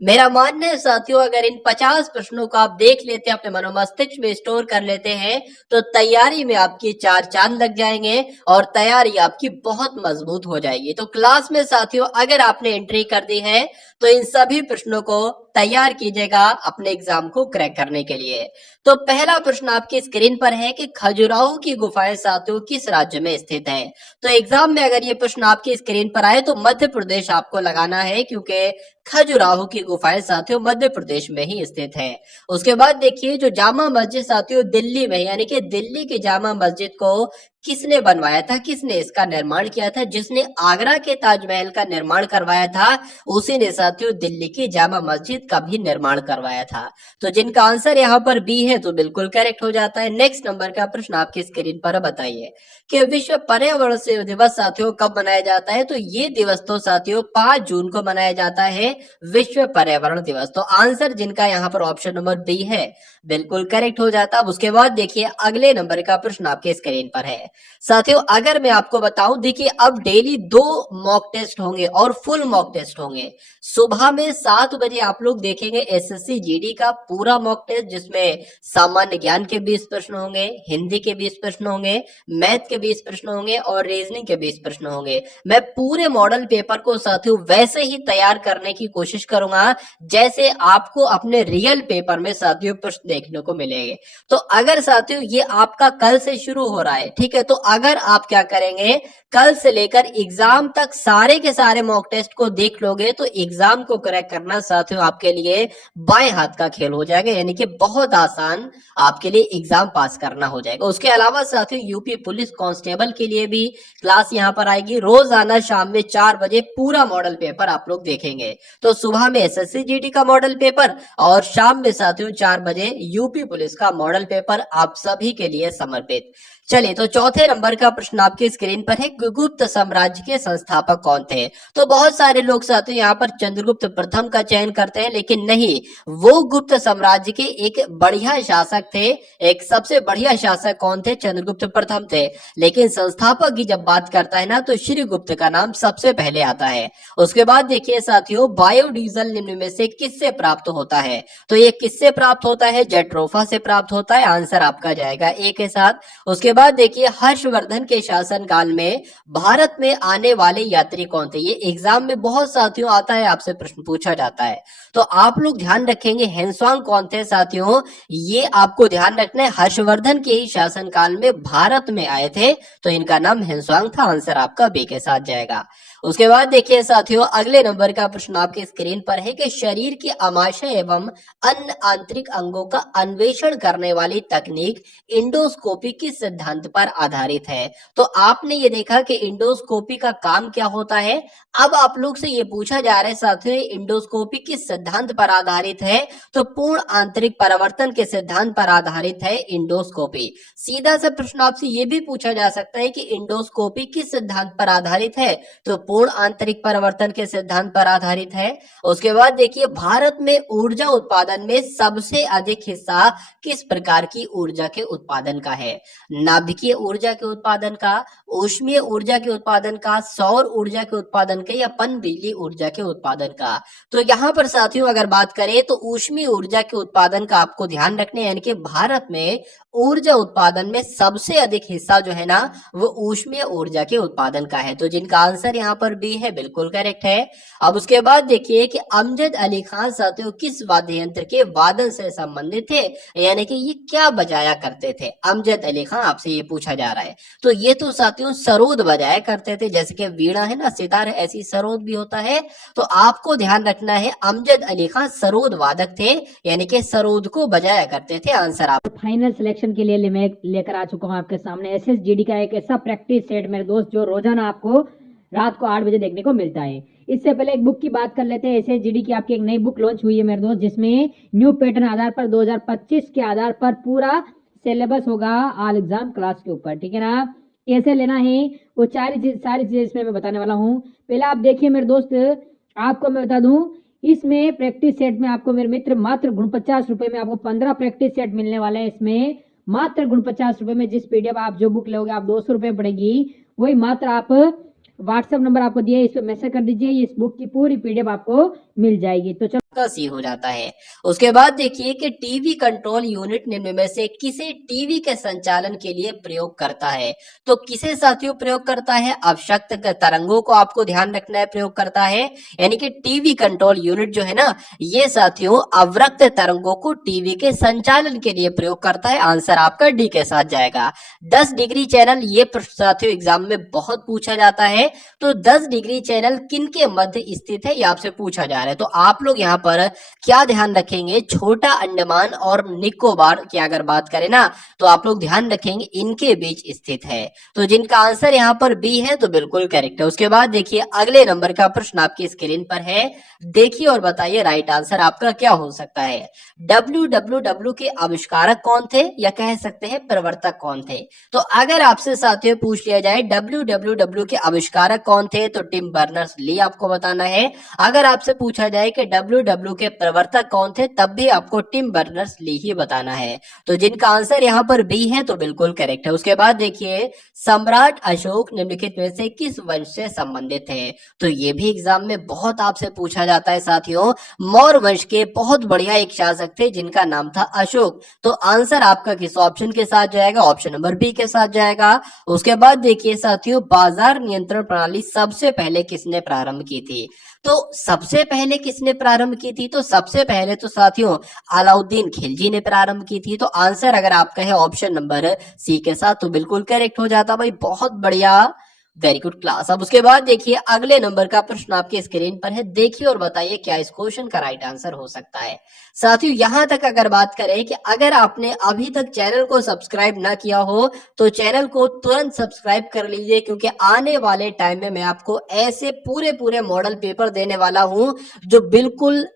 मेरा मानना है साथियों, अगर इन 50 प्रश्नों को आप देख लेते हैं, अपने मनोमस्तिष्क में स्टोर कर लेते हैं, तो तैयारी में आपकी 4 चांद लग जाएंगे और तैयारी आपकी बहुत मजबूत हो जाएगी। तो क्लास में साथियों अगर आपने एंट्री कर दी है तो इन सभी प्रश्नों को तैयार कीजिएगा अपने एग्जाम को क्रैक करने के लिए। तो पहला प्रश्न आपकी स्क्रीन पर है कि खजुराहो की गुफाएं साथियों किस राज्य में स्थित है। तो एग्जाम में अगर ये प्रश्न आपकी स्क्रीन पर आए तो मध्य प्रदेश आपको लगाना है, क्योंकि खजुराहो की गुफाएं साथियों मध्य प्रदेश में ही स्थित है। उसके बाद देखिए जो जामा मस्जिद साथियों दिल्ली में, यानी कि दिल्ली की जामा मस्जिद को किसने बनवाया था, किसने इसका निर्माण किया था, जिसने आगरा के ताजमहल का निर्माण करवाया था उसी ने साथियों दिल्ली की जामा मस्जिद का भी निर्माण करवाया था। तो जिनका आंसर यहाँ पर बी है तो बिल्कुल करेक्ट हो जाता है। नेक्स्ट नंबर का प्रश्न आपकी स्क्रीन पर बताइए कि विश्व पर्यावरण दिवस साथियों कब मनाया जाता है। तो ये दिवस तो साथियों 5 जून को मनाया जाता है, विश्व पर्यावरण दिवस। तो आंसर जिनका यहाँ पर ऑप्शन नंबर बी है बिल्कुल करेक्ट हो जाता। अब उसके बाद देखिए अगले नंबर का प्रश्न आपके स्क्रीन पर है साथियों। अगर मैं आपको बताऊं, देखिए अब डेली 2 मॉक टेस्ट होंगे और फुल मॉक टेस्ट होंगे। सुबह में 7 बजे आप लोग देखेंगे एसएससी जीडी का पूरा मॉक टेस्ट, जिसमें सामान्य ज्ञान के 20 प्रश्न होंगे, हिंदी के 20 प्रश्न होंगे, मैथ के 20 प्रश्न होंगे और रीजनिंग के 20 प्रश्न होंगे। मैं पूरे मॉडल पेपर को साथियों वैसे ही तैयार करने की कोशिश करूंगा जैसे आपको अपने रियल पेपर में साथियों प्रश्न देखने को मिलेंगे। तो अगर साथियों ये आपका कल से शुरू हो रहा है, ठीक है, तो अगर आप क्या करेंगे कल से लेकर एग्जाम तक सारे के सारे मॉक टेस्ट को देख लोगे तो एग्जाम को क्रैक करना साथियों आपके लिए बाएं हाथ का खेल हो जाएगा, यानी कि बहुत आसान आपके लिए एग्जाम पास करना हो जाएगा। उसके अलावा साथियों यूपी पुलिस कांस्टेबल के लिए भी क्लास यहाँ पर आएगी। रोजाना शाम में 4 बजे पूरा मॉडल पेपर आप लोग देखेंगे। तो सुबह में एसएससी जीडी का मॉडल पेपर और शाम में साथियों 4 बजे यूपी पुलिस का मॉडल पेपर आप सभी के लिए समर्पित। चलिए तो चौथे नंबर का प्रश्न आपके स्क्रीन पर है, गुप्त साम्राज्य के संस्थापक कौन थे। तो बहुत सारे लोग साथियों यहाँ पर चंद्रगुप्त प्रथम का चयन करते हैं, लेकिन नहीं, वो गुप्त साम्राज्य के एक बढ़िया शासक थे। एक सबसे बढ़िया शासक कौन थे, चंद्रगुप्त प्रथम थे। लेकिन संस्थापक की जब बात करता है ना तो श्रीगुप्त का नाम सबसे पहले आता है। उसके बाद देखिए साथियों बायोडीजल निम्न में से किससे प्राप्त होता है। तो ये किससे प्राप्त होता है, जेट्रोफा से प्राप्त होता है। आंसर आपका जाएगा ए के साथ। उसके बाद देखिए हर्षवर्धन के शासनकाल में भारत में आने वाले यात्री कौन थे। ये एग्जाम में बहुत साथियों आता है, आपसे प्रश्न पूछा जाता है। तो आप लोग ध्यान रखेंगे हेनस्वांग कौन थे साथियों, ये आपको ध्यान रखना है। हर्षवर्धन के ही शासनकाल में भारत में आए थे, तो इनका नाम हेनस्वांग था। आंसर आपका बी के साथ जाएगा। उसके बाद देखिए साथियों अगले नंबर का प्रश्न आपके स्क्रीन पर है कि शरीर के आमाशय एवं अन्य आंतरिक अंगों का अन्वेषण करने वाली तकनीक इंडोस्कोपी किस सिद्धांत पर आधारित है। तो आपने ये देखा कि इंडोस्कोपी का काम क्या होता है। अब आप लोग से ये पूछा जा रहा है साथियों इंडोस्कोपी किस सिद्धांत पर आधारित है। तो पूर्ण आंतरिक परिवर्तन के सिद्धांत पर आधारित है इंडोस्कोपी। सीधा सा प्रश्न आपसे ये भी पूछा जा सकता है कि इंडोस्कोपी किस सिद्धांत पर आधारित है। तो पूर्ण आंतरिक परिवर्तन के सिद्धांत पर आधारित है। उसके बाद देखिए भारत में ऊर्जा उत्पादन में सबसे अधिक हिस्सा किस प्रकार की ऊर्जा के उत्पादन का है। नाभिकीय ऊर्जा के उत्पादन का, ऊष्मीय ऊर्जा के उत्पादन का, सौर ऊर्जा के उत्पादन का या पन बिजली ऊर्जा के उत्पादन का। तो यहाँ पर साथियों अगर बात करें तो ऊष्मीय ऊर्जा के उत्पादन का आपको ध्यान रखने, यानी कि भारत में ऊर्जा उत्पादन में सबसे अधिक हिस्सा जो है ना वो ऊष्मीय ऊर्जा के उत्पादन का है। तो जिनका आंसर यहाँ पर बी है बिल्कुल करेक्ट है। अब उसके बाद देखिए कि अमजद अली खान साथियों किस वाद्य यंत्र के वादन से संबंधित थे, यानी कि ये क्या बजाया करते थे। अमजद अली खान आपसे ये पूछा जा रहा है। तो ये तो साथियों सरोद बजाया करते थे, जैसे कि वीणा है ना सितार, ऐसी सरोद भी होता है। तो आपको ध्यान रखना है अमजद अली खान सरोद वादक थे, यानी कि सरोद को बजाया करते थे। आंसर आप फाइनल सिलेक्शन के लिए मैं लेकर आ चुका हूँ आपके सामने एसएसजीडी का एक ऐसा प्रैक्टिस सेट मेरे दोस्त जो रोजाना आपको रात को 8 बजे देखने को मिलता है। इससे पहले एक बुक की बात कर लेते हैं। एसएसजीडी की आपकी एक नई बुक लॉन्च हुई है मेरे दोस्त, जिसमें न्यू पैटर्न आधार पर 2025 के आधार पर पूरा सिलेबस होगा ऑल एग्जाम क्लास के ऊपर, ठीक है ना। कैसे लेना है वो सारी चीजें इसमें मैं बताने वाला हूँ। पहले आप देखिए मेरे दोस्त, आपको मैं बता दूं इसमें प्रैक्टिस सेट में आपको मेरे मित्र मात्र 49 में आपको 15 प्रैक्टिस सेट मिलने वाले हैं। इसमें मात्र 49 में जिस पीडीएफ आप जो बुक लोगे आप 200 पड़ेगी, वही मात्र आप व्हाट्सएप नंबर आपको दिए, इस पर मैसेज कर दीजिए, इस बुक की पूरी पीडीएफ आपको मिल जाएगी। तो चलो का सी हो जाता है। उसके बाद देखिए कि टीवी कंट्रोल यूनिट निम्न में से किसे टीवी के संचालन के लिए प्रयोग करता है। तो किसे साथियों प्रयोग करता है? अवशक्त तरंगों को आपको ध्यान रखना है प्रयोग करता है। यानी कि टीवी कंट्रोल यूनिट जो है ना, ये साथियों अवरक्त तरंगों को टीवी के संचालन के लिए प्रयोग करता है। आंसर आपका डी के साथ जाएगा। 10 डिग्री चैनल, ये प्रश्न साथियों एग्जाम में बहुत पूछा जाता है। तो 10 डिग्री चैनल किनके मध्य स्थित है, ये आपसे पूछा जा रहा है। तो आप लोग यहाँ पर क्या ध्यान रखेंगे, छोटा अंडमान और निकोबार की अगर बात करें ना, तो आप लोग ध्यान रखेंगे इनके बीच स्थित है। तो जिनका आंसर यहाँ पर बी है तो बिल्कुल करेक्ट है। उसके बाद देखिए अगले नंबर का प्रश्न आपकी स्क्रीन पर है, देखिए और बताइए राइट आंसर आपका क्या हो सकता है। WWW के आविष्कारक कौन थे, या कह सकते हैं प्रवर्तक कौन थे। तो अगर आपसे साथियों पूछ लिया जाए WWW के आविष्कारक कौन थे, तो टिम बर्नर्स ली आपको बताना है। अगर आपसे पूछा जाए कि WW के प्रवर्तक कौन थे, तब भी आपको टिम बर्नर्स ली ही बताना है। तो जिनका आंसर यहाँ पर बी है तो बिल्कुल करेक्ट है। उसके बाद देखिए सम्राट अशोक निम्नलिखित में से किस वंश से संबंधित है। तो ये भी एग्जाम में बहुत आपसे पूछा जाता है साथियों। मौर्य वंश के बहुत बढ़िया एक शासक थे जिनका नाम था अशोक। तो आंसर आपका किस ऑप्शन के साथ जाएगा? ऑप्शन नंबर बी के साथ जाएगा। उसके बाद देखिए साथियों बाजार नियंत्रण प्रणाली सबसे पहले किसने प्रारंभ की थी। तो सबसे पहले किसने प्रारंभ की थी? तो सबसे पहले तो साथियों अलाउद्दीन खिलजी ने प्रारंभ की थी। तो आंसर अगर आपका है ऑप्शन नंबर सी के साथ तो बिल्कुल करेक्ट हो जाता भाई, बहुत बढ़िया, वेरी गुड क्लास। अब उसके बाद देखिए अगले नंबर का प्रश्न आपके स्क्रीन पर है, देखिए और बताइए क्या इस क्वेश्चन का राइट आंसर हो सकता है। साथियों यहां तक अगर बात करें कि अगर आपने अभी तक चैनल को सब्सक्राइब ना किया हो तो चैनल को तुरंत सब्सक्राइब कर लीजिए, क्योंकि आने वाले टाइम में मैं आपको ऐसे पूरे पूरे मॉडल पेपर देने वाला हूं जो बिल्कुल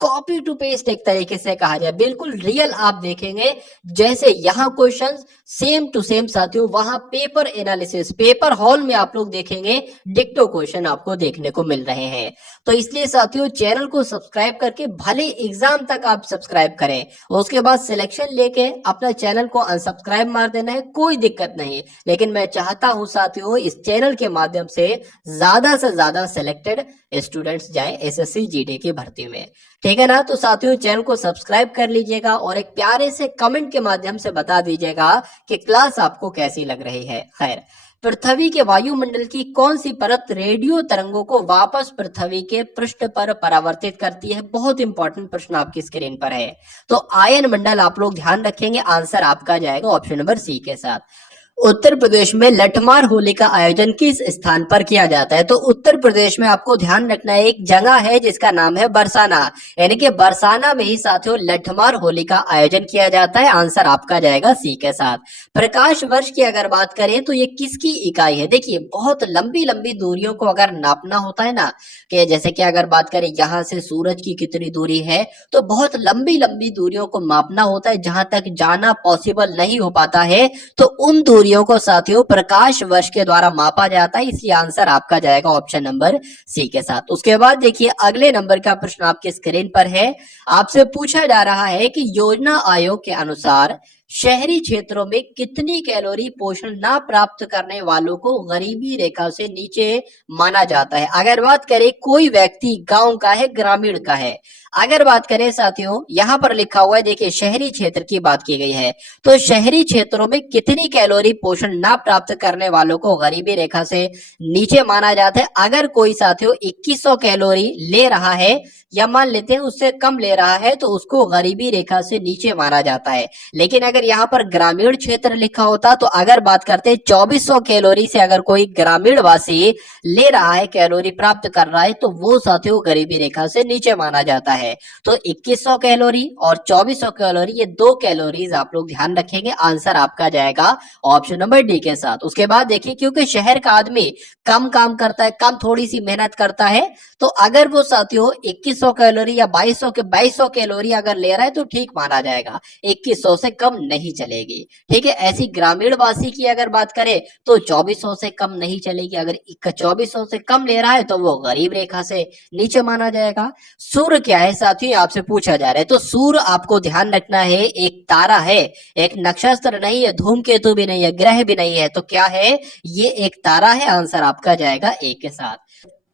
कॉपी टू पेस्ट एक तरीके से कहा जाए, बिल्कुल रियल आप देखेंगे। जैसे यहाँ क्वेश्चंस सेम टू सेम साथियों, वहां पेपर एनालिसिस पेपर हॉल में आप लोग देखेंगे डिक्टो क्वेश्चन आपको देखने को मिल रहे हैं। तो इसलिए साथियों चैनल को सब्सक्राइब करके भले एग्जाम तक आप सब्सक्राइब करें, उसके बाद सिलेक्शन लेके अपना चैनल को अनसब्सक्राइब मार देना है, कोई दिक्कत नहीं। लेकिन मैं चाहता हूं साथियों इस चैनल के माध्यम से ज्यादा सिलेक्टेड स्टूडेंट्स जाए SSC GD की भर्ती में, ठीक है ना। तो साथियों चैनल को सब्सक्राइब कर लीजिएगा और एक प्यारे से कमेंट के माध्यम से बता दीजिएगा कि क्लास आपको कैसी लग रही है। खैर, पृथ्वी के वायुमंडल की कौन सी परत रेडियो तरंगों को वापस पृथ्वी के पृष्ठ पर परावर्तित करती है? बहुत इंपॉर्टेंट प्रश्न आपकी स्क्रीन पर है। तो आयन मंडल आप लोग ध्यान रखेंगे, आंसर आपका जाएगा ऑप्शन नंबर सी के साथ। उत्तर प्रदेश में लठमार होली का आयोजन किस स्थान पर किया जाता है? तो उत्तर प्रदेश में आपको ध्यान रखना है एक जगह है जिसका नाम है बरसाना, यानी कि बरसाना में ही साथियों लठमार होली का आयोजन किया जाता है। आंसर आपका जाएगा सी के साथ। प्रकाश वर्ष की अगर बात करें तो ये किसकी इकाई है? देखिए बहुत लंबी लंबी दूरियों को अगर नापना होता है ना, कि जैसे कि अगर बात करें यहाँ से सूरज की कितनी दूरी है, तो बहुत लंबी लंबी दूरियों को मापना होता है, जहां तक जाना पॉसिबल नहीं हो पाता है तो उन दूरियों को साथियों प्रकाश वर्ष के द्वारा मापा जाता है। इसलिए आंसर आपका जाएगा ऑप्शन नंबर सी के साथ। उसके बाद देखिए अगले नंबर का प्रश्न आपके स्क्रीन पर है, आपसे पूछा जा रहा है कि योजना आयोग के अनुसार शहरी क्षेत्रों में कितनी कैलोरी पोषण ना प्राप्त करने वालों को गरीबी रेखा से नीचे माना जाता है? अगर बात करें कोई व्यक्ति गांव का है, ग्रामीण का है, अगर बात करें साथियों यहाँ पर लिखा हुआ है, देखिए शहरी क्षेत्र की बात की गई है, तो शहरी क्षेत्रों में कितनी कैलोरी पोषण ना प्राप्त करने वालों को गरीबी रेखा से नीचे माना जाता है? अगर कोई साथियों 2100 कैलोरी ले रहा है या मान लेते हैं उससे कम ले रहा है तो उसको गरीबी रेखा से नीचे माना जाता है। लेकिन अगर यहाँ पर ग्रामीण क्षेत्र लिखा होता तो अगर बात करते हैं 2400 कैलोरी से अगर कोई ग्रामीण वासी ले रहा है, कैलोरी प्राप्त कर रहा है, तो वो साथियों गरीबी रेखा से नीचे माना जाता है। तो 2100 कैलोरी और 2400 कैलोरी, ये 2 कैलोरीज आप लोग ध्यान रखेंगे। आंसर आपका जाएगा ऑप्शन नंबर डी के साथ। उसके बाद देखिए क्योंकि शहर का आदमी कम काम करता है, कम थोड़ी सी मेहनत करता है, तो अगर वो साथियों 2100 कैलोरी या 2200 कैलोरी अगर ले रहा है तो ठीक माना जाएगा, 2100 से कम नहीं चलेगी, ठीक है। ऐसी ग्रामीण वासी की अगर बात करें तो 2400 से कम नहीं चलेगी, अगर 2400 से कम ले रहा है तो वो गरीब रेखा से नीचे माना जाएगा। सूर्य क्या है साथियों, आपसे पूछा जा रहा है, तो सूर्य आपको ध्यान रखना है एक तारा है, एक नक्षत्र नहीं है, धूमकेतु भी नहीं है, ग्रह भी नहीं है, तो क्या है? ये एक तारा है। आंसर आपका जाएगा ए के साथ।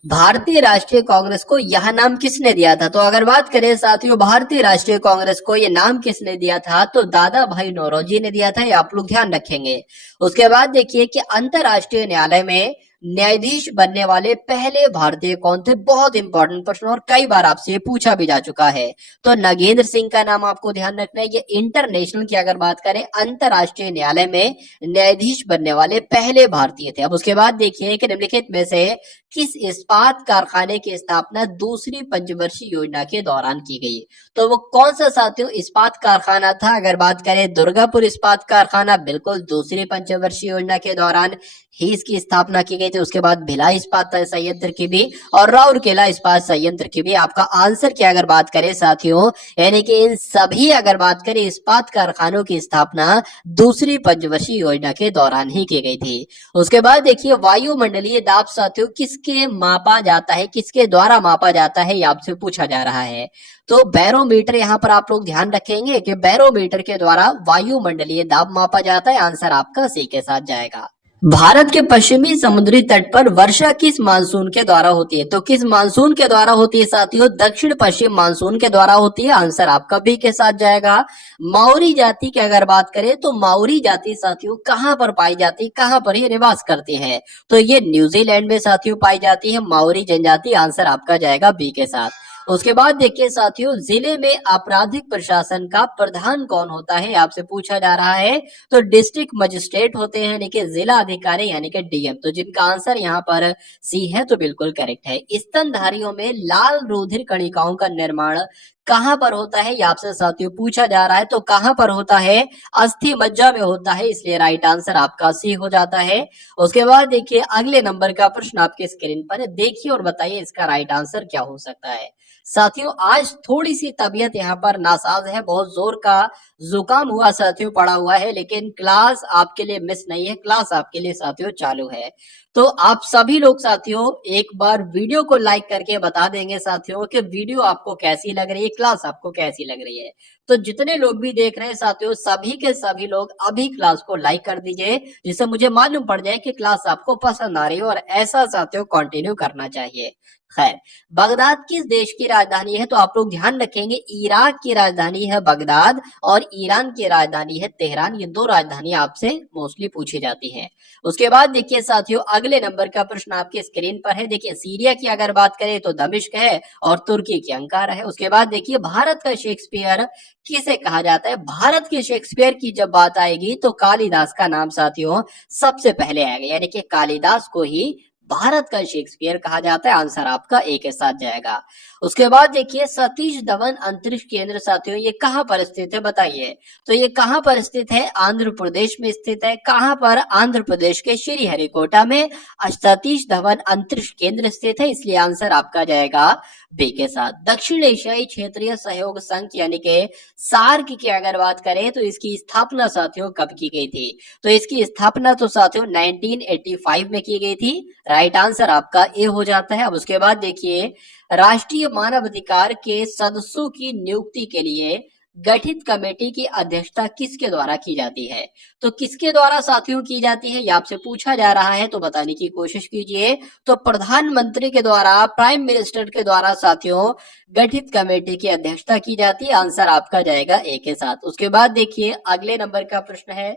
भारतीय राष्ट्रीय कांग्रेस को यह नाम किसने दिया था? तो अगर बात करें साथियों भारतीय राष्ट्रीय कांग्रेस को यह नाम किसने दिया था, तो दादा भाई नौरोजी ने दिया था। ये आप लोग ध्यान रखेंगे। उसके बाद देखिए कि अंतरराष्ट्रीय न्यायालय में न्यायाधीश बनने वाले पहले भारतीय कौन थे? बहुत इंपॉर्टेंट प्रश्न और कई बार आपसे पूछा भी जा चुका है। तो नगेंद्र सिंह का नाम आपको ध्यान रखना है। ये इंटरनेशनल की अगर बात करें अंतरराष्ट्रीय न्यायालय में न्यायाधीश बनने वाले पहले भारतीय थे। अब उसके बाद देखिए कि निम्नलिखित में से किस इस्पात कारखाने की स्थापना दूसरी पंचवर्षीय योजना के दौरान की गई? तो वो कौन सा साथियों इस्पात कारखाना था? अगर बात करें दुर्गापुर इस्पात कारखाना, बिल्कुल दूसरी पंचवर्षीय योजना के दौरान ही इसकी स्थापना की गई थी। उसके बाद भिलाई इस्पात संयंत्र की भी और राउरकेला इस्पात संयंत्र की भी। आपका आंसर की अगर बात करें साथियों, यानी कि इन सभी अगर बात करें इस्पात कारखानों की स्थापना दूसरी पंचवर्षीय योजना के दौरान ही की गई थी। उसके बाद देखिए वायुमंडलीय दाब साथियों किसके मापा जाता है, किसके द्वारा मापा जाता है, ये आपसे पूछा जा रहा है। तो बैरोमीटर यहाँ पर आप लोग ध्यान रखेंगे कि बैरोमीटर के द्वारा वायुमंडलीय दाब मापा जाता है। आंसर आपका सी के साथ जाएगा। भारत के पश्चिमी समुद्री तट पर वर्षा किस मानसून के द्वारा होती है? तो किस मानसून के द्वारा होती है साथियों? दक्षिण पश्चिम मानसून के द्वारा होती है। आंसर आपका बी के साथ जाएगा। माओरी जाति की अगर बात करें तो माओरी जाति साथियों कहां पर पाई जाती है, कहां पर ये निवास करती है? तो ये न्यूजीलैंड में साथियों पाई जाती है माओरी जनजाति। आंसर आपका जाएगा बी के साथ। उसके बाद देखिए साथियों जिले में आपराधिक प्रशासन का प्रधान कौन होता है, आपसे पूछा जा रहा है। तो डिस्ट्रिक्ट मजिस्ट्रेट होते हैं, यानी कि जिला अधिकारी, यानी कि डीएम। तो जिनका आंसर यहाँ पर सी है तो बिल्कुल करेक्ट है। स्तनधारियों में लाल रुधिर कणिकाओं का निर्माण कहां पर होता है, ये आपसे साथियों पूछा जा रहा है। तो कहां पर होता है? अस्थि मज्जा में होता है, इसलिए राइट आंसर आपका सी हो जाता है। उसके बाद देखिए अगले नंबर का प्रश्न आपके स्क्रीन पर है, देखिए और बताइए इसका राइट आंसर क्या हो सकता है। साथियों आज थोड़ी सी तबीयत यहाँ पर नासाज है, बहुत जोर का जुकाम हुआ साथियों पड़ा हुआ है, लेकिन क्लास आपके लिए मिस नहीं है, क्लास आपके लिए साथियों चालू है। तो आप सभी लोग साथियों एक बार वीडियो को लाइक करके बता देंगे साथियों कि वीडियो आपको कैसी लग रही है, क्लास आपको कैसी लग रही है। तो जितने लोग भी देख रहे हैं साथियों सभी के सभी लोग अभी क्लास को लाइक कर दीजिए, जिससे मुझे मालूम पड़ जाए कि क्लास आपको पसंद आ रही है और ऐसा साथियों कंटिन्यू करना चाहिए। खैर, बगदाद किस देश की राजधानी है? तो आप लोग ध्यान रखेंगे इराक की राजधानी है बगदाद और ईरान की राजधानी है तेहरान। ये दो राजधानी आपसे मोस्टली पूछी जाती है। उसके बाद देखिए साथियों अगले नंबर का प्रश्न आपके स्क्रीन पर है। देखिए सीरिया की अगर बात करें तो दमिश्क है और तुर्की की अंकारा है। उसके बाद देखिए भारत का शेक्सपियर किसे कहा जाता है? भारत के शेक्सपियर की जब बात आएगी तो कालिदास का नाम साथियों सबसे पहले आएगा, यानी कि कालिदास को ही भारत का शेक्सपियर कहा जाता है। आंसर आपका ए के साथ जाएगा। उसके बाद देखिए सतीश धवन अंतरिक्ष केंद्र साथियों ये कहां पर स्थित है, बताइए। तो ये कहां पर स्थित है? आंध्र प्रदेश में स्थित है। कहां पर? आंध्र प्रदेश के श्रीहरिकोटा में सतीश धवन अंतरिक्ष केंद्र स्थित है, इसलिए आंसर आपका जाएगा बी के साथ। दक्षिण एशियाई क्षेत्रीय सहयोग संघ यानी कि सार्क की अगर बात करें तो इसकी स्थापना साथियों कब की गई थी? तो इसकी स्थापना तो साथियों 1985 में की गई थी। राइट आंसर आपका ए हो जाता है। अब उसके बाद देखिए राष्ट्रीय मानव अधिकार के सदस्यों की नियुक्ति के लिए गठित कमेटी की अध्यक्षता किसके द्वारा की जाती है? तो किसके द्वारा साथियों की जाती है, ये आपसे पूछा जा रहा है, तो बताने की कोशिश कीजिए। तो प्रधानमंत्री के द्वारा, प्राइम मिनिस्टर के द्वारा साथियों गठित कमेटी की अध्यक्षता की जाती है। आंसर आपका जाएगा ए के साथ। उसके बाद देखिए अगले नंबर का प्रश्न है,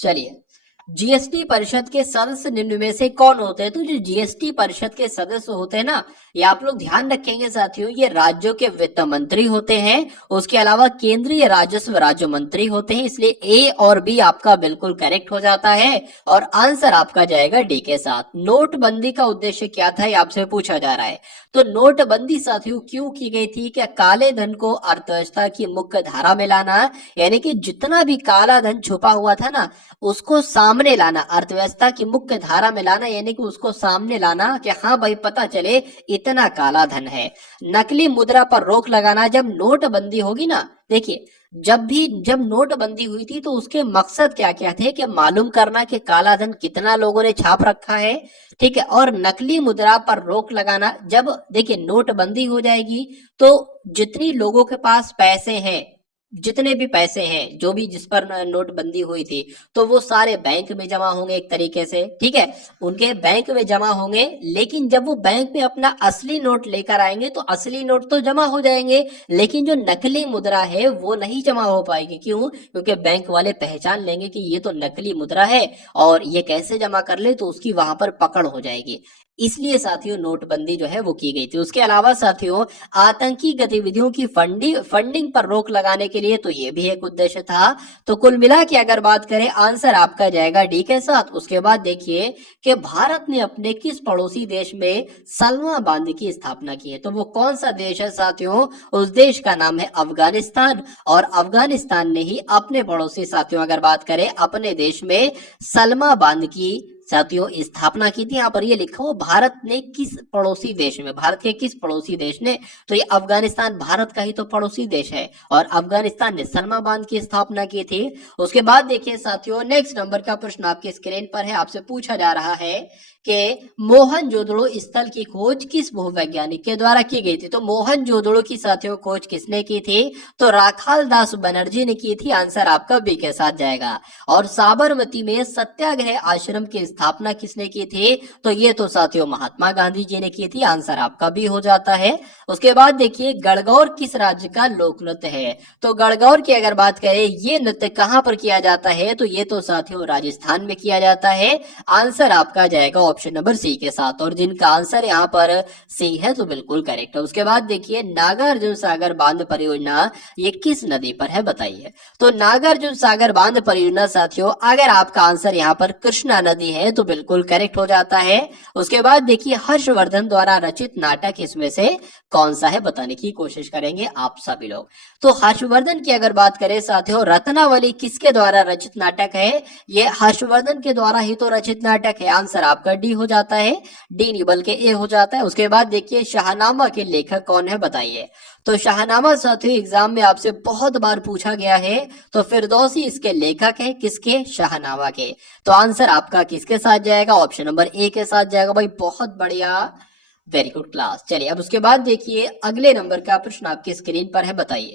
चलिए जीएसटी परिषद के सदस्य निम्न में से कौन होते हैं? तो जो जीएसटी परिषद के सदस्य होते हैं ना, ये आप लोग ध्यान रखेंगे साथियों, ये राज्यों के वित्त मंत्री होते हैं। उसके अलावा केंद्रीय राजस्व राज्य मंत्री होते हैं, इसलिए ए और बी आपका बिल्कुल करेक्ट हो जाता है और आंसर आपका जाएगा डी के साथ। नोटबंदी का उद्देश्य क्या था, ये आपसे पूछा जा रहा है। तो नोटबंदी साथियों क्यों की गई थी? क्या काले धन को अर्थव्यवस्था की मुख्य धारा में लाना, यानी कि जितना भी काला धन छुपा हुआ था ना उसको सामने लाना, अर्थव्यवस्था की मुख्य धारा में लाना, यानी कि उसको सामने लाना कि हाँ भाई पता चले इतना काला धन है। नकली मुद्रा पर रोक लगाना, जब नोटबंदी होगी ना, देखिए जब नोटबंदी हुई थी तो उसके मकसद क्या क्या थे कि मालूम करना कि काला धन कितना लोगों ने छाप रखा है, ठीक है, और नकली मुद्रा पर रोक लगाना। जब देखिए नोटबंदी हो जाएगी तो जितनी लोगों के पास पैसे हैं जितने भी पैसे हैं, जो भी जिस पर नोटबंदी हुई थी, तो वो सारे बैंक में जमा होंगे एक तरीके से, ठीक है, उनके बैंक में जमा होंगे। लेकिन जब वो बैंक में अपना असली नोट लेकर आएंगे तो असली नोट तो जमा हो जाएंगे, लेकिन जो नकली मुद्रा है वो नहीं जमा हो पाएगी। क्यों? क्योंकि बैंक वाले पहचान लेंगे कि ये तो नकली मुद्रा है और ये कैसे जमा कर ले, तो उसकी वहां पर पकड़ हो जाएगी। इसलिए साथियों नोटबंदी जो है वो की गई थी। उसके अलावा साथियों आतंकी गतिविधियों की फंडिंग पर रोक लगाने के लिए तो ये भी एक उद्देश्य था। तो कुल मिला के अगर बात करें, आंसर आपका जाएगा डी के साथ। उसके बाद देखिए कि भारत ने अपने किस पड़ोसी देश में सलमा बांध की स्थापना की है। तो वो कौन सा देश है साथियों? उस देश का नाम है अफगानिस्तान। और अफगानिस्तान ने ही अपने पड़ोसी साथियों अगर बात करें अपने देश में सलमा बांध की साथियों स्थापना की थी। यहाँ पर ये लिखा हो भारत ने किस पड़ोसी देश में, भारत के किस पड़ोसी देश ने, तो ये अफगानिस्तान भारत का ही तो पड़ोसी देश है और अफगानिस्तान ने सलमा बांध की स्थापना की थी। उसके बाद देखिए साथियों नेक्स्ट नंबर का प्रश्न आपके स्क्रीन पर है, आपसे पूछा जा रहा है कि मोहनजोदड़ो स्थल की खोज किस भूवैज्ञानिक के द्वारा की गई थी। तो मोहनजोदड़ो की साथियों खोज किसने की थी? तो राखाल दास बनर्जी ने की थी। आंसर आपका बी के साथ जाएगा। और साबरमती में सत्याग्रह आश्रम की स्थापना किसने की थी? तो ये तो साथियों महात्मा गांधी जी ने की थी। आंसर आपका भी हो जाता है। उसके बाद देखिए गणगौर किस राज्य का लोक नृत्य है? तो गणगौर की अगर बात करें ये नृत्य कहां पर किया जाता है? तो ये तो साथियों राजस्थान में किया जाता है। आंसर आपका जाएगा ऑप्शन नंबर सी के साथ। और जिनका आंसर यहाँ पर सी है तो बिल्कुल करेक्ट है। उसके बाद देखिए नागार्जुन सागर बांध परियोजना ये किस नदी पर है बताइए। तो नागार्जुन सागर बांध परियोजना साथियों अगर आपका आंसर यहाँ पर कृष्णा नदी है तो बिल्कुल करेक्ट हो जाता है। उसके बाद देखिए हर्षवर्धन द्वारा रचित नाटक इसमें से कौन सा है बताने की कोशिश करेंगे आप सभी लोग। तो हर्षवर्धन की अगर बात करें साथियों रत्नावली किसके द्वारा रचित नाटक है? ये हर्षवर्धन के द्वारा ही तो रचित नाटक है। आंसर आपका डी हो जाता है, डी नहीं बल्कि ए हो जाता है। उसके बाद देखिए शाहनामा के लेखक कौन है बताइए। तो शाहनामा साथियों एग्जाम में आपसे बहुत बार पूछा गया है, तो फिरदौसी इसके लेखक है। किसके? शाहनामा के। तो आंसर आपका किसके साथ जाएगा? ऑप्शन नंबर ए के साथ जाएगा। भाई बहुत बढ़िया, वेरी गुड क्लास। चलिए अब उसके बाद देखिए अगले नंबर का प्रश्न आपकी स्क्रीन पर है बताइए।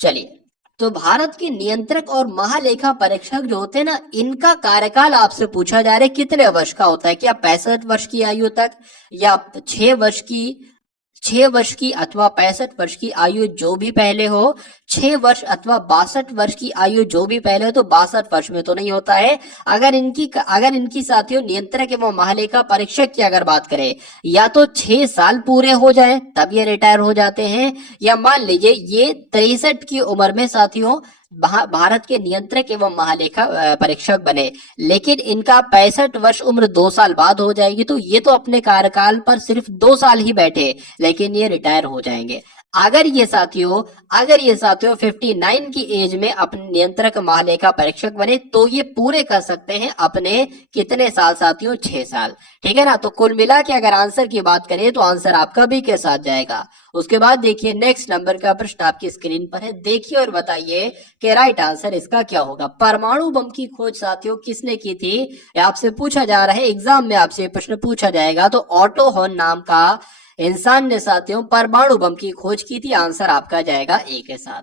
चलिए तो भारत के नियंत्रक और महालेखा परीक्षक जो होते हैं ना, इनका कार्यकाल आपसे पूछा जा रहा है कितने वर्ष का होता है? क्या 65 वर्ष की आयु तक, या 6 वर्ष की अथवा 65 वर्ष की आयु जो भी पहले हो, 6 वर्ष अथवा 62 वर्ष की आयु जो भी पहले हो। तो 62 वर्ष में तो नहीं होता है। अगर इनकी साथियों नियंत्रक एवं महालेखा परीक्षक की अगर बात करें, या तो 6 साल पूरे हो जाए तब ये रिटायर हो जाते हैं, या मान लीजिए ये 63 की उम्र में साथियों भारत के नियंत्रक एवं महालेखा परीक्षक बने, लेकिन इनका 65 वर्ष उम्र 2 साल बाद हो जाएगी। तो ये तो अपने कार्यकाल पर सिर्फ 2 साल ही बैठे, लेकिन ये रिटायर हो जाएंगे। अगर ये साथियों 59 की एज में अपने नियंत्रक महालेखा परीक्षक बने तो ये पूरे कर सकते हैं अपने कितने साल साथियों? 6 साल। ठीक है ना। तो कुल मिला के अगर आंसर की बात करें तो आंसर आपका बी के साथ जाएगा। उसके बाद देखिए नेक्स्ट नंबर का प्रश्न आपकी स्क्रीन पर है, देखिए और बताइए कि राइट आंसर इसका क्या होगा। परमाणु बम की खोज साथियों किसने की थी? आपसे पूछा जा रहा है, एग्जाम में आपसे प्रश्न पूछा जाएगा। तो ऑटो हॉर्न नाम का इंसान ने साथियों परमाणु बम की खोज की थी। आंसर आपका जाएगा ए के साथ।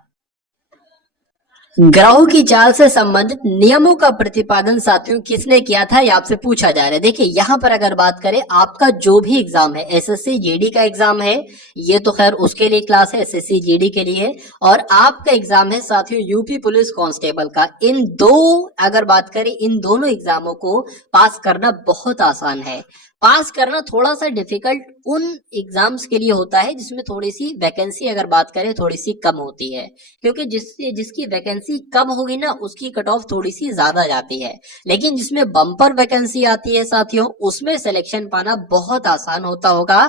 ग्रहों की चाल से संबंधित नियमों का प्रतिपादन साथियों किसने किया था? ये आपसे पूछा जा रहा है। देखिए यहाँ पर अगर बात करें आपका जो भी एग्जाम है, एसएससी जीडी का एग्जाम है, ये तो खैर उसके लिए क्लास है, एसएससी जीडी के लिए, और आपका एग्जाम है साथियों यूपी पुलिस कांस्टेबल का। इन दो अगर बात करें, इन दोनों एग्जामों को पास करना बहुत आसान है। पास करना थोड़ा सा डिफिकल्ट उन एग्जाम्स के लिए होता है जिसमें थोड़ी सी वैकेंसी अगर बात करें थोड़ी सी कम होती है, क्योंकि जिसकी वैकेंसी कम होगी ना उसकी कट ऑफ थोड़ी सी ज्यादा जाती है। लेकिन जिसमें बम्पर वैकेंसी आती है साथियों उसमें सिलेक्शन पाना बहुत आसान होता होगा।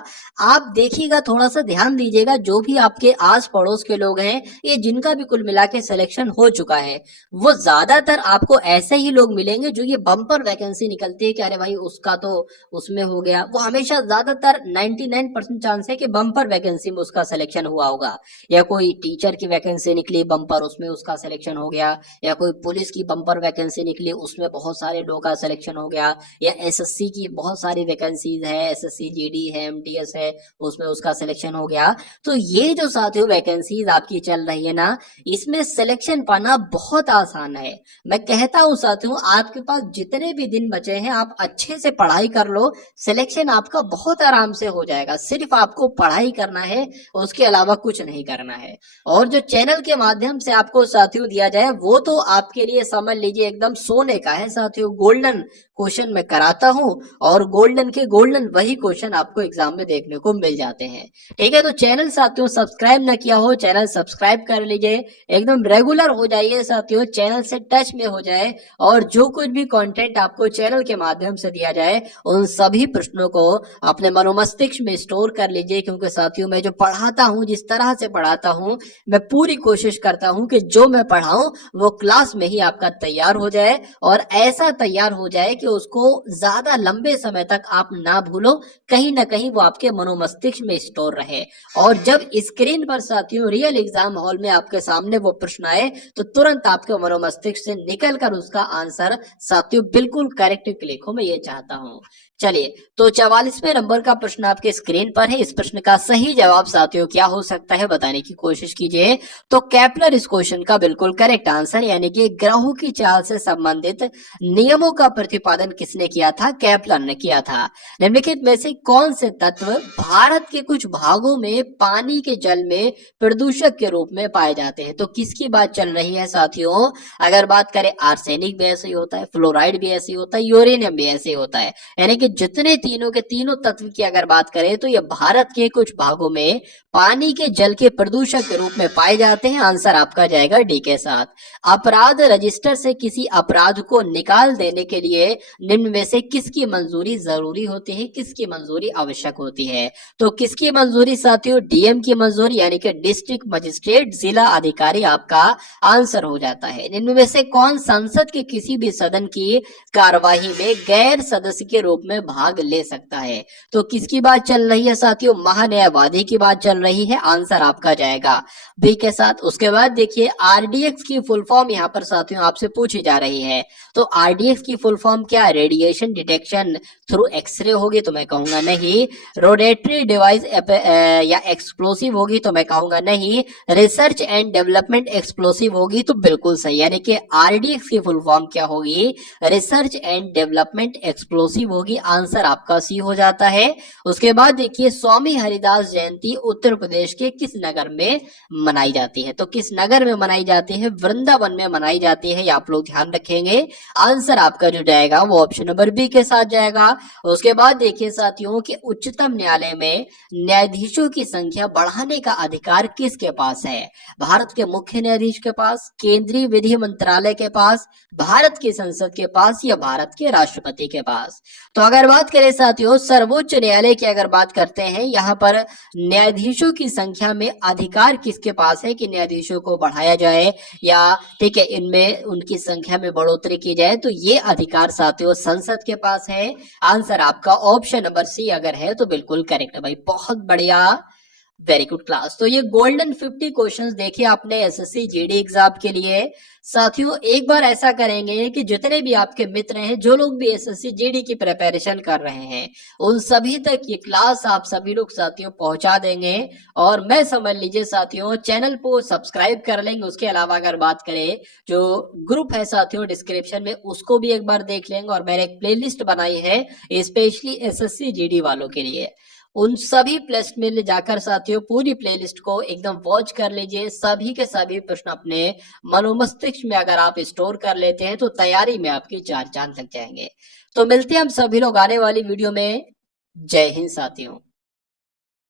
आप देखिएगा, थोड़ा सा ध्यान दीजिएगा, जो भी आपके आस पड़ोस के लोग हैं, ये जिनका भी कुल मिला के सिलेक्शन हो चुका है, वो ज्यादातर आपको ऐसे ही लोग मिलेंगे जो ये बम्पर वैकेंसी निकलती है कि अरे भाई उसका तो उसमें हो गया, वो हमेशा ज्यादातर 99% चांस है कि बम्पर वैकेंसी में उसका सिलेक्शन हुआ होगा, या कोई टीचर की वैकेंसी निकली बम्पर, उसमें उसका सिलेक्शन हो गया, या कोई पुलिस की बम्पर वैकेंसी निकली, उसमें बहुत सारे लोगों का सिलेक्शन हो गया, या एसएससी की बहुत सारी वैकेंसीज है, एसएससी जीडी है, एमटीएस है, उसमें उसका सिलेक्शन हो गया। तो ये जो साथियों वैकेंसीज आपकी चल रही है ना, इसमें सिलेक्शन पाना बहुत आसान है। मैं कहता हूं साथियों, आपके पास जितने भी दिन बचे हैं आप अच्छे से पढ़ाई कर लो, सिलेक्शन आपका बहुत आराम से हो जाएगा। सिर्फ आपको पढ़ाई करना है, उसके अलावा कुछ नहीं करना है। और जो चैनल के माध्यम से आपको साथियों दिया जाए वो तो आपके लिए समझ लीजिए एकदम सोने का है साथियों। गोल्डन क्वेश्चन मैं कराता हूं, और गोल्डन के गोल्डन वही क्वेश्चन आपको एग्जाम में देखने को मिल जाते हैं। ठीक है, तो चैनल साथियों सब्सक्राइब ना किया हो, चैनल सब्सक्राइब कर लीजिए, एकदम रेगुलर हो जाइए साथियों, चैनल से टच में हो जाए, और जो कुछ भी कंटेंट आपको चैनल के माध्यम से दिया जाए उन सभी प्रश्नों को अपने मनोमस्तिष्क में स्टोर कर लीजिए। क्योंकि साथियों मैं जो पढ़ाता हूं, जिस तरह से पढ़ाता हूं, मैं पूरी कोशिश करता हूं कि जो मैं पढ़ाऊं वो क्लास में ही आपका तैयार हो जाए, और ऐसा तैयार हो जाए कि उसको ज्यादा लंबे समय तक आप ना भूलो, कहीं ना कहीं वो आपके मनोमस्तिष्क में स्टोर रहे। और जब स्क्रीन पर साथियों रियल एग्जाम हॉल में आपके सामने वो प्रश्न आए तो तुरंत आपके मनोमस्तिष्क से निकल कर उसका आंसर साथियों बिल्कुल करेक्ट क्लिक हो, मैं ये चाहता हूं। चलिए, तो 44वें नंबर का प्रश्न आपके स्क्रीन पर है। इस प्रश्न का सही जवाब साथियों क्या हो सकता है बताने की कोशिश कीजिए। तो केपलर इस क्वेश्चन का बिल्कुल करेक्ट आंसर, यानी कि ग्रहों की चाल से संबंधित नियमों का प्रतिपादन किसने किया था? केपलर ने किया था। निम्नलिखित में से कौन से तत्व भारत के कुछ भागों में पानी के जल में प्रदूषक के रूप में पाए जाते हैं? तो किसकी बात चल रही है साथियों? अगर बात करें, आर्सेनिक भी ऐसे ही होता है, फ्लोराइड भी ऐसे ही होता है, यूरेनियम भी ऐसे ही होता है, यानी कि जितने तीनों के तीनों तत्व की अगर बात करें तो ये भारत के कुछ भागों में पानी के जल के प्रदूषक के रूप में पाए जाते हैं। आंसर आपका जाएगा डी के साथ। अपराध रजिस्टर से किसी अपराध को निकाल देने के लिए निम्न में से किसकी मंजूरी जरूरी होती है, किसकी मंजूरी आवश्यक होती है? तो किसकी मंजूरी साथियों? डीएम की मंजूरी, यानी कि डिस्ट्रिक्ट मजिस्ट्रेट, जिला अधिकारी आपका आंसर हो जाता है। निम्न में से कौन संसद के किसी भी सदन की कार्यवाही में गैर सदस्य के रूप में भाग ले सकता है? तो किसकी बात चल रही है साथियों? महान्यायवादी की बात चल रही है। आंसर आपका जाएगा बी के साथ। उसके बाद देखिए, आरडीएक्स की फुल फॉर्म यहाँ पर साथियों आपसे पूछी जा रही है। तो आरडीएक्स की फुल फॉर्म क्या? रेडिएशन डिटेक्शन थ्रू एक्सरे होगी तो मैं कहूंगा नहीं। रोडेटरी डिवाइस या एक्सप्लोसिव होगी तो मैं कहूंगा नहीं। रिसर्च एंड डेवलपमेंट एक्सप्लोसिव होगी तो बिल्कुल सही, यानी कि आरडीएक्स की फुल फॉर्म क्या होगी? रिसर्च एंड डेवलपमेंट एक्सप्लोसिव होगी। आंसर आपका सी हो जाता है। उसके बाद देखिए, स्वामी हरिदास जयंती उत्तर प्रदेश के किस नगर में मनाई जाती है? तो किस नगर में मनाई जाती है? वृंदावन में मनाई जाती है, आप लोग ध्यान रखेंगे। आंसर आपका जो जाएगा वो ऑप्शन नंबर बी के साथ जाएगा। उसके बाद देखिए साथियों कि उच्चतम न्यायालय में न्यायाधीशों की संख्या बढ़ाने का अधिकार किसके पास है? भारत के मुख्य न्यायाधीश के पास, केंद्रीय विधि मंत्रालय के पास, भारत की संसद के पास, या भारत के राष्ट्रपति के पास? तो अगर बात करें साथियों सर्वोच्च न्यायालय की अगर बात करते हैं, यहाँ पर न्यायाधीशों की संख्या में अधिकार किसके पास है कि न्यायाधीशों को बढ़ाया जाए, या ठीक है इनमें उनकी संख्या में बढ़ोतरी की जाए? तो ये अधिकार साथियों संसद के पास है। आंसर आपका ऑप्शन नंबर सी अगर है तो बिल्कुल करेक्ट है भाई, बहुत बढ़िया, वेरी गुड क्लास। तो ये गोल्डन 50 क्वेश्चंस देखिए आपने एसएससी जीडी एग्जाम के लिए। साथियों एक बार ऐसा करेंगे कि जितने भी आपके मित्र हैं, जो लोग भी एसएससी जीडी की प्रिपरेशन कर रहे हैं, उन सभी तक ये क्लास आप सभी लोग साथियों पहुंचा देंगे। और मैं समझ लीजिए साथियों चैनल को सब्सक्राइब कर लेंगे। उसके अलावा अगर बात करें जो ग्रुप है साथियों डिस्क्रिप्शन में, उसको भी एक बार देख लेंगे। और मैंने एक प्लेलिस्ट बनाई है स्पेशली एसएससी जीडी वालों के लिए, उन सभी प्लेलिस्ट में जाकर साथियों पूरी प्लेलिस्ट को एकदम वॉच कर लीजिए। सभी के सभी प्रश्न अपने मनोमस्तिष्क में अगर आप स्टोर कर लेते हैं तो तैयारी में आपकी 4 चांद लग जाएंगे। तो मिलते हैं हम सभी लोग आने वाली वीडियो में। जय हिंद साथियों।